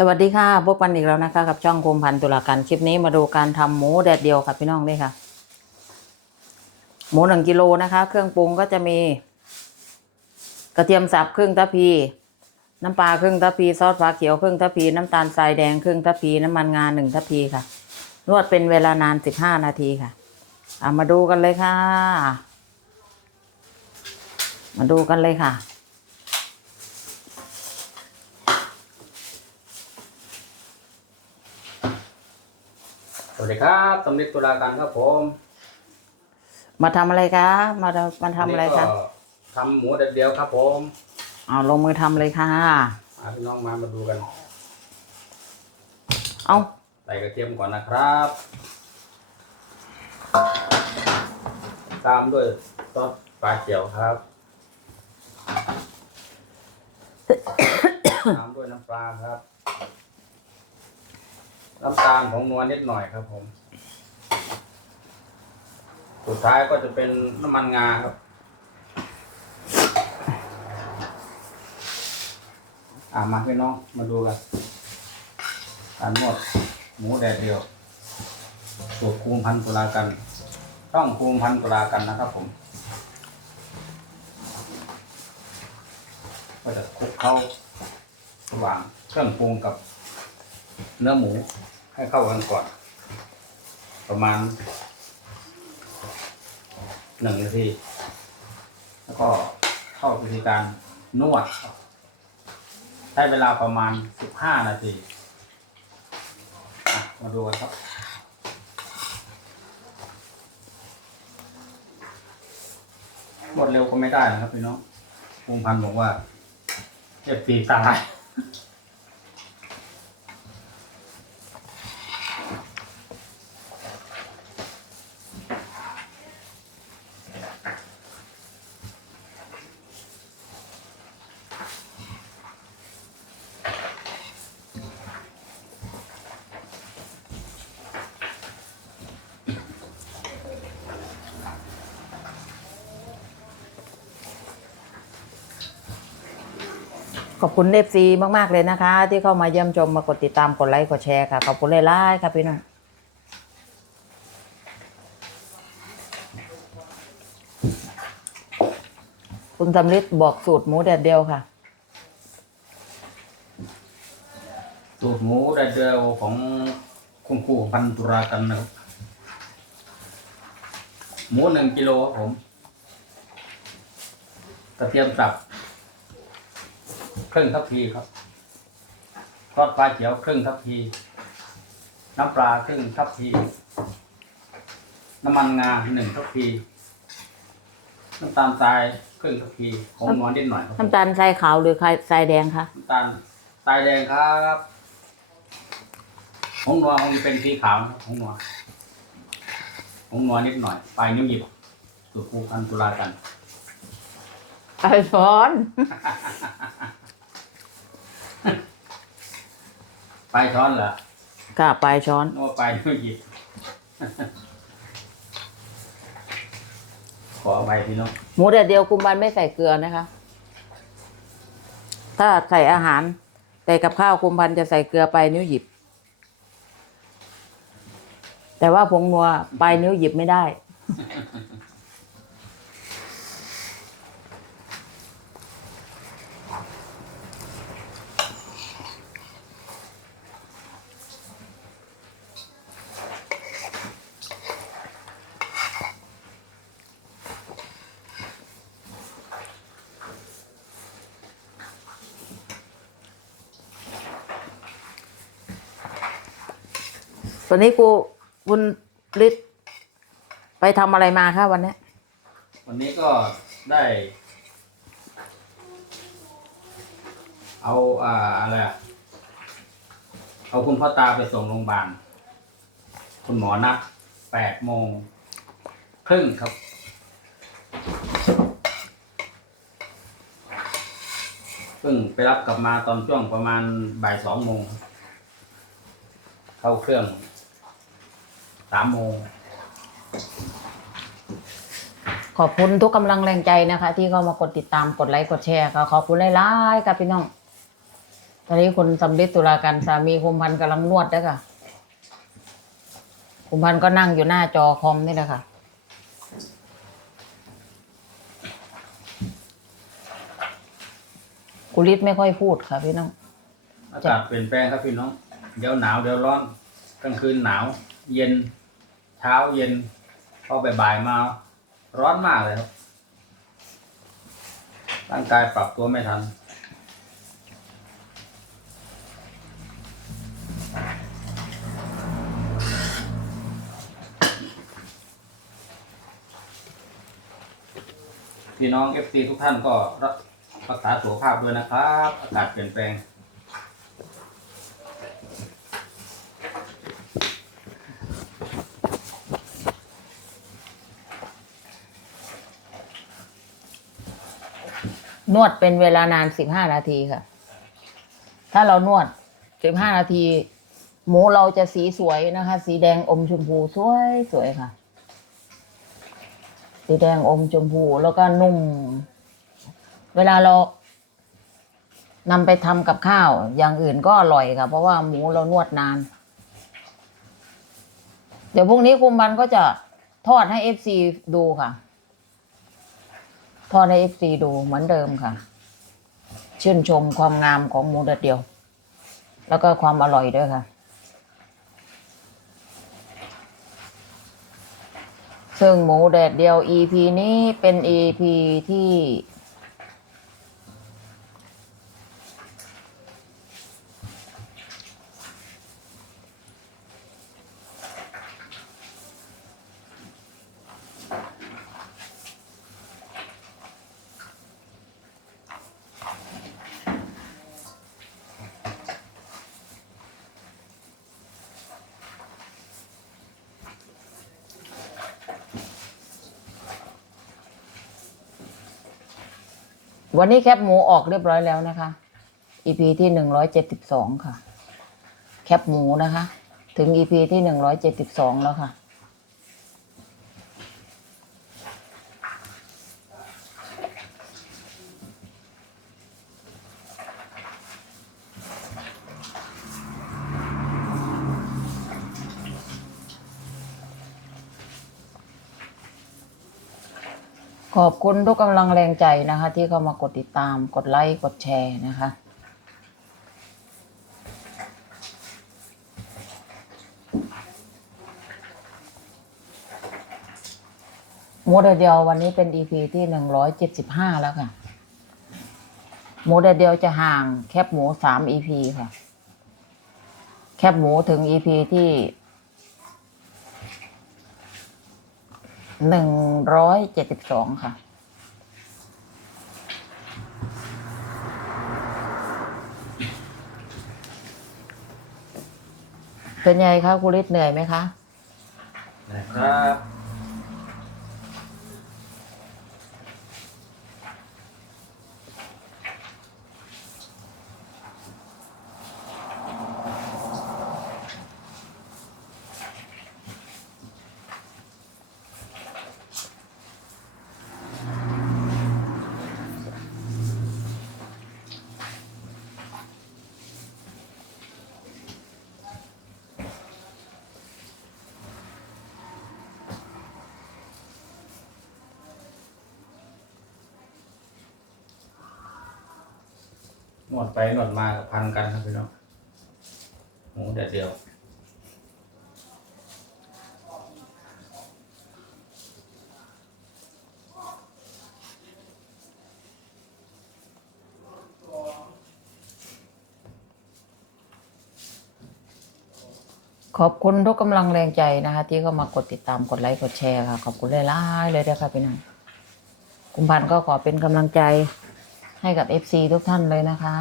สวัสดีค่ะพบกันอีกแล้วนะคะ กับช่องคมพันธ์ตุลาการคลิปนี้มาดูการทำหมูแดดเดียวค่ะพี่น้องนี่ค่ะ หมูหนึ่งกิโลนะคะ เครื่องปรุงก็จะมี กระเทียมสับครึ่งทัพพี น้ำปลาครึ่งทัพพีซอสฟ้าเขียวครึ่งทัพพี น้ำตาลทรายแดงครึ่งทัพพีน้ำมันงาหนึ่งทัพพีค่ะ นวดเป็นเวลานานสิบห้านาทีค่ะเอามาดูกันเลยค่ะ มาดูกันเลยค่ะ สวัสดีครับสำลิดตุลาการครับผมมาทำอะไรคะมามาทำอะไรคะวันนี้ก็ทำหมูแดดเดียวครับผมเอาลงมือทำเลยค่ะมาพี่น้องมามาดูกัน เอาใส่กระเทียมก่อนนะครับ ตามด้วยซอสปลาเขียวครับ ตามด้วยน้ำปลาครับ น้ำตาลของนวลนิดหน่อยครับ ผม สุดท้ายก็จะเป็นน้ำมันงาครับ อ่ามาพี่น้องมาดูกันการนวดหมูแดดเดียวสูตรคุมพันตุลากัน ต้องคุมพันตุลากันนะครับ ผมก็จะคลุกเข้าระหว่างเครื่องปรุงกับเนื้อหมู ให้เข้ากันก่อน ประมาณหนึ่งนาทีแล้วก็เข้าวิธีการนวดใช้เวลาประมาณ15นาทีมาดูกันครับหมดเร็วก็ไม่ได้นะครับพี่น้องภูมิพันธ์บอกว่าเจ็บปีตาย อบคุณเอฟซีมากๆเลยนะคะ ที่เข้ามาเยี่ยมชมมากดติดตามกดไลค์กดแชร์ค่ะ ขอบคุณหลายๆค่ะพี่น้องคุณสำลิดบอกสูตรหมูแดดเดียวค่ะสูตรหมูแดดเดียวของคุณครูพันตุรากันนะครับหมูหนึ่งกิโลครับผมกระเทียมสับ ครึ่งทัพพีครับทอดปลาเขียวครึ่งทัพพี น้ำปลาครึ่งทัพพี น้ำมันงาหนึ่งทัพพี น้ำตาลทรายครึ่งทัพพีผงนวลนิดหน่อยครับผมน้ำตาลทรายขาวหรือทรายแดงคะน้ำตาลทรายแดงครับผงนัวคงจะเป็นสีขาวนะครับผงนัวผงนัวนิดหน่อย ปลายนิ้วหยิบสูตรภูพันตุลากันไอช้อน ป ลายช้อนเหรอค่ะปลายช้อนนึกว่าปลายนิ้วหยิบ ขออภัยพี่น้องหมูแดดเดียวคุมบันไม่ใส่เกลือนะคะ ถ้าใส่อาหารใส่กับข้าวคุมพันจะใส่เกลือไปลายนิ้วหยิบ แต่ว่าผงนัวปลายนิ้วหยิบไม่ได้ ตอนนี้กูคุณฤทธิ์ไปทำอะไรมาคะวันเนี้ยวันนี้ก็ได้ เอาอ่าอะไรอะเอาคุณพ่อตาไปส่งโรงพยาบาล คุณหมอนัดแปดโมงครึ่งครับ เพิ่งไปรับกลับมาตอนช่วงประมาณบ่ายสองโมงครับเข้าเครื่อง สามโมงขอบคุณทุกกำลังแรงใจนะคะ ที่เข้ามากดติดตามกดไลค์กดแชร์ค่ะขอบคุณหลายๆค่ะพี่น้อง ตอนนี้คุณสำลิดตุลาการสามีคุมพันธ์กำลังนวดด้วยค่ะคุมพันธ์ก็นั่งอยู่หน้าจอคอมนี่แหละค่ะกุลิศไม่ค่อยพูดค่ะพี่น้องอากาศเปลี่ยนแปลงครับพี่น้อง เดี๋ยวหนาวเดี๋ยวร้อนกลางคืนหนาว เย็นเช้าเย็นพอบ่ายๆมา ร้อนมากเลยครับ ร่างกายปรับตัวไม่ทันพี่น้องเอฟซีทุกท่านก็รักรักษาสุขภาพด้วยนะครับ อากาศเปลี่ยนแปลง นวดเป็นเวลานานสิบห้านาทีค่ะ ถ้าเรานวดสิบห้านาที หมูเราจะสีสวยนะคะ สีแดงอมชมพูสวยสวยค่ะ สีแดงอมชมพูแล้วก็นุ่ม เวลาเรานำไปทำกับข้าว อย่างอื่นก็อร่อยค่ะ เพราะว่าหมูเรานวดนาน เดี๋ยวพรุ่งนี้คุมบันก็จะทอดให้เอฟซีดูค่ะ ทอดให้เอฟซีดูเหมือนเดิมค่ะ ชื่นชมความงามของหมูแดดเดียว แล้วก็ความอร่อยด้วยค่ะ ซึ่งหมูแดดเดียว EP นี้เป็น EP ที่ วันนี้แคปหมูออกเรียบร้อยแล้วนะคะ EP ที่หนึ่งร้อยเจ็ดสิบสองค่ะ แคปหมูนะคะ ถึง EP ที่หนึ่งร้อยเจ็ดสิบสองแล้วค่ะ ขอบคุณทุกกำลังแรงใจนะคะ ที่เข้ามากดติดตามกดไลค์กดแชร์นะคะ โมเดลเดียววันนี้เป็น EP ที่หนึ่งร้อยเจ็ดสิบห้าแล้วค่ะ โมเดลเดียวจะห่างแคบหมูสาม EP ค่ะ แคบหมูถึง EP ที่ หนึ่งร้อยเจ็ดสิบสองค่ะ เป็นไงคะคุณฤทธิ์เหนื่อยไหมคะ นะครับ นวดไปนวดมากับพันกันครับพี่น้องหมูแดดเดียวขอบคุณทุกกำลังแรงใจนะคะ ที่เข้ามากดติดตามกดไลค์กดแชร์ค่ะ ขอบคุณหลายๆเลยนะคะพี่น้องคุณพันธ์ก็ขอเป็นกำลังใจ ให้กับ FC ทุกท่านเลยนะคะ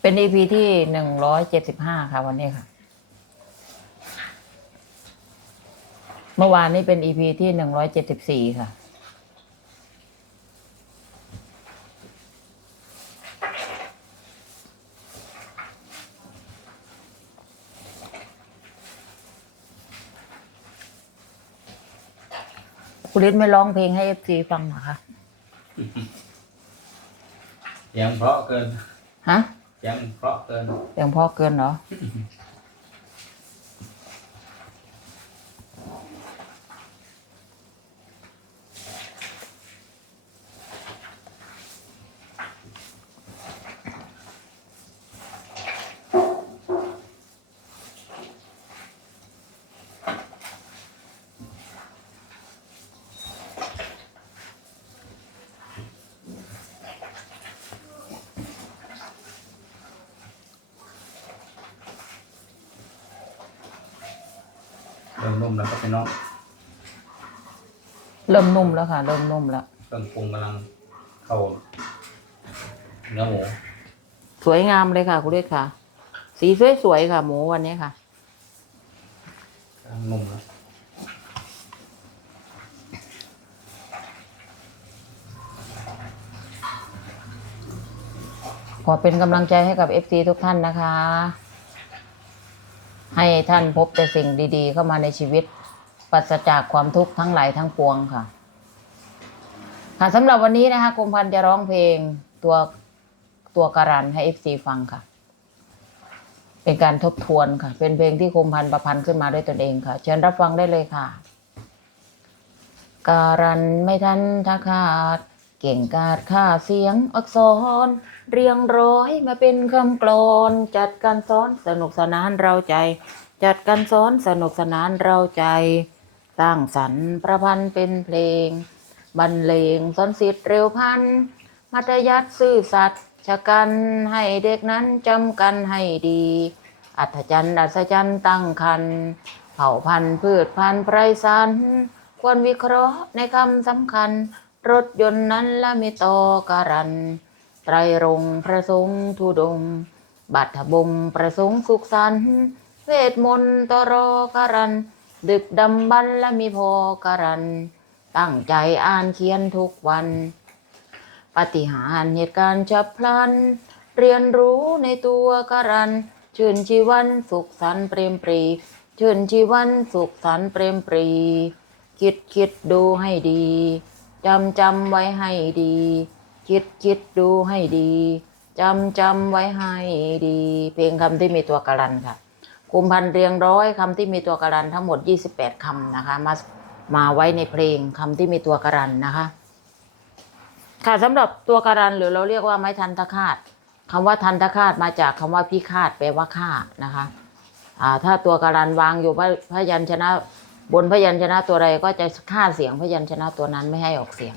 เป็น EP ที่หนึ่งร้อยเจ็ดสิบห้าค่ะวันนี้ค่ะ เมื่อวานนี้เป็น EP ที่หนึ่งร้อยเจ็ดสิบสี่ค่ะ คุณฤทธิ์ไม่ร้องเพลงให้เอฟซีฟังเหรอคะเสียงเพราะเกินฮะเสียงเพราะเกิน เสียงเพอเกินเหรอ นุ่มแล้วครับพี่น้องเริ่มนุ่มแล้วค่ะ เริ่มนุ่มแล้วเครื่องปรุงกำลังเข้าเนื้อหมู สวยงามเลยค่ะคุณฤทธิ์ค่ะ สีสวยๆค่ะ หมูวันนี้ค่ะกำลังนุ่มแล้วขอเป็นกำลังใจให้กับ FC ทุกท่านนะคะ ให้ท่านพบแต่สิ่งดีๆ เข้ามาในชีวิตปราศจากความทุกข์ทั้งหลายทั้งปวงค่ะ ค่ะสำหรับวันนี้นะคะกรมพันธ์จะร้องเพลงตัวตัวการันให้ FC ฟังค่ะ เป็นการทบทวนค่ะ เป็นเพลงที่คมพันธ์ประพันธ์ขึ้นมาด้วยตนเองค่ะ เชิญรับฟังได้เลยค่ะ การันไม่ทันทักขาด เก่งกาดค่าเสียงอักษร เรียงร้อยมาเป็นคำกลอนจัดการสอนสนุกสนานเราใจ จัดการสอนสนุกสนานเราใจ สร้างสรรค์ประพันธ์เป็นเพลง บรรเลงสอนสิทธิ์เร็วพัน มัธยัติซื่อสัตย์ชะกันให้เด็กนั้นจำกันให้ดี อัศจรรย์อัศจรรย์ตั้งคันเผ่าพันธุ์พืชพันธุ์ไพรสันควรวิเคราะห์ในคำสำคัญ รถยนต์นั้นละมีต่อการัน ไตรรงค์ประสงค์ทุดง บัตบงประสงค์สุขสันต์เวทมนต์ตรอการัน ดึกดำบรรและมีพอการัน ตั้งใจอ่านเขียนทุกวัน ปฏิหารเหตุการณ์ฉับพลัน เรียนรู้ในตัวการัน ชื่นชีวันสุขสันต์เปรมปรี ชื่นชีวันสุขสันต์เปรมปรี คิดคิดดูให้ดี จำจำไว้ให้ดี คิดคิดดูให้ดีจำจำไว้ให้ดี เพลงคำที่มีตัวการันค่ะคุมพันเรียงร้อยคำที่มีตัวการันทั้งหมด 28คำนะคะ มามาไว้ในเพลงคำที่มีตัวการันนะคะ ค่ะสำหรับตัวการันหรือเราเรียกว่าไม้ทันตคาตคำว่าทันตคาตมาจากคำว่าพิฆาตแปลว่าฆ่านะคะถ้าตัวการันวางอยู่พพยัญชนะ บนพยัญชนะตัวใดก็จะฆ่าเสียงพยัญชนะตัวนั้นไม่ให้ออกเสียง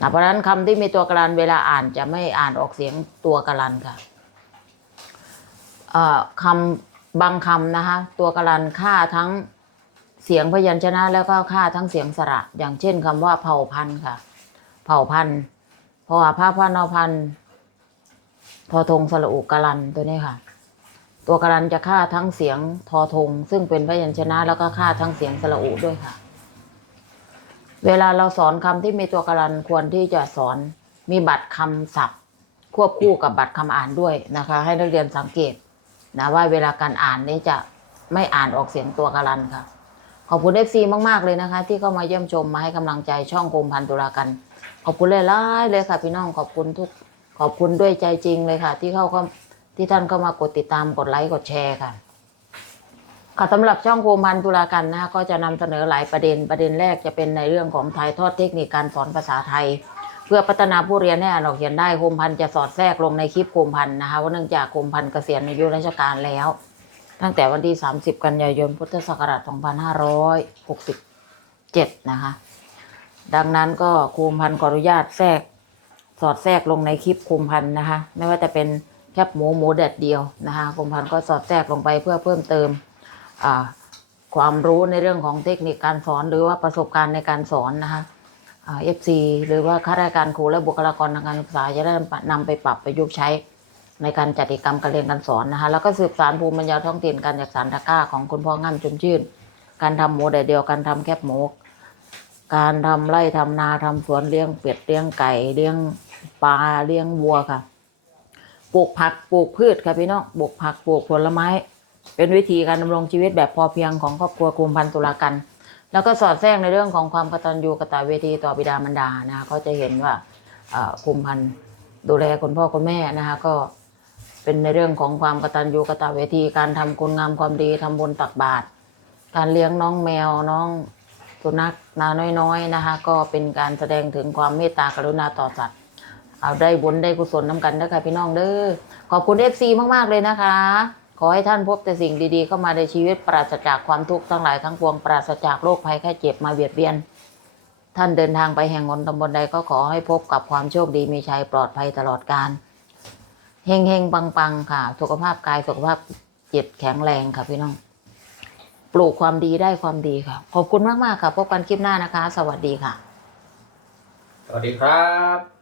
นะเพราะฉะนั้นคำที่มีตัวกรันเวลาอ่านจะไม่อ่านออกเสียงตัวกรันค่ะเอ่อคำบางคำนะคะตัวกรันฆ่าทั้งเสียงพยัญชนะ แล้วก็ฆ่าทั้งเสียงสระ อย่างเช่นคำว่าเผ่าพันธุ์ค่ะ เผ่าพันธุ์เพราะว่าพระพานพันธุ์ทอทงสระอุกาลันตัวนี้ค่ะ ตัวกรันจะฆ่าทั้งเสียงทอทงซึ่งเป็นพยัญชนะ แล้วก็ฆ่าทั้งเสียงสระอุด้วยค่ะ เวลาเราสอนคำที่มีตัวการันควรที่จะสอนมีบัตรคำศัพท์ ควบคู่กับบัตรคำอ่านด้วยนะคะ ให้นักเรียนสังเกตนะว่าเวลาการอ่านนี้จะไม่อ่านออกเสียงตัวการันค่ะ ขอบคุณเอฟซีมาก ๆ เลยนะคะ ที่เข้ามาเยี่ยมชมมาให้กำลังใจช่องกรมพันตุลากันขอบคุณหลยๆเลยค่ะ พี่น้องขอบคุณทุกขอบคุณด้วยใจจริงเลยค่ะ ที่เข้าเข้าที่ท่านเข้ามากดติดตามกดไลค์กดแชร์ค่ะ ค่ะสำหรับช่องโคมพันธุ์ตุลากันนะคะก็จะนำเสนอหลายประเด็นประเด็นแรกจะเป็นในเรื่องของถ่ายทอดเทคนิคการสอนภาษาไทย เพื่อพัฒนาผู้เรียนให้อ่านออกเขียนได้โคมพันธ์จะสอดแทรกลงในคลิปโคมพันธ์นะคะว่าเนื่องจากโคมพันธ์เกษียณอายุราชการแล้ว ตั้งแต่วันที่ 30 กันยายนพุทธศักราช 2567 นะคะ ดังนั้นก็โคมพันธ์ขออนุญาตแทรก สอดแทรกลงในคลิปโคมพันธ์นะคะ ไม่ว่าจะเป็นแคบหมูหมูแดดเดียวนะคะโคมพันธ์ก็สอดแทรกลงไปเพื่อเพิ่มเติม ความรู้ในเรื่องของเทคนิคการสอน หรือว่าประสบการณ์ในการสอนนะคะเอฟซีหรือว่าข้าราชการครูและบุคลากรทางการศึกษาจะได้นำไปปรับประยุกต์ใช้ในการจัดกิจกรรมการเรียนการสอนนะคะแล้วก็สืบสานภูมิปัญญาท้องถิ่นการจากสารตะก้าของคุณพ่อง่ำจุมชื่น การทำหมูแดดเดียวการทำแคบหมูการทำไร่ทำนาทำสวนเลี้ยงเป็ดเลี้ยงไก่เลี้ยงปลาเลี้ยงวัวค่ะปลูกผักปลูกพืชค่ะพี่น้องปลูกผักปลูกผลไม้ เป็นวิธีการดำรงชีวิตแบบพอเพียงของครอบครัวกลุ่มพันตุลากัน แล้วก็สอดแทรกในเรื่องของความกตัญญูกตเวทีต่อบิดามารดานะคะก็จะเห็นว่ากลุ่มพันธุ์ดูแลคุณพ่อคุณแม่นะคะก็เป็นในเรื่องของความกตัญญูกตเวที การทำคุณงามความดีทำบุญตักบาตรการเลี้ยงน้องแมวน้องสุนัขนาน้อยๆนะคะก็เป็นการแสดงถึงความเมตตากรุณาต่อสัตว์เอาได้บุญได้กุศลน้ำกันเด้อค่ะพี่น้องเด้อขอบคุณเอฟซีมากๆเลยนะคะ ขอให้ท่านพบแต่สิ่งดีๆ เข้ามาในชีวิตปราศจากความทุกข์ทั้งหลายทั้งปวงปราศจากโรคภัยแค่เจ็บมาเบียดเบียน ท่านเดินทางไปแห่งหนตำบลใดก็ขอให้พบกับความโชคดีมีชัยปลอดภัยตลอดกาลเฮงเฮงปังปังค่ะ สุขภาพกายสุขภาพจิตแข็งแรงค่ะพี่น้อง ปลูกความดีได้ความดีค่ะ ขอบคุณมาก ๆ ค่ะ พบกันคลิปหน้านะคะ สวัสดีค่ะ สวัสดีครับ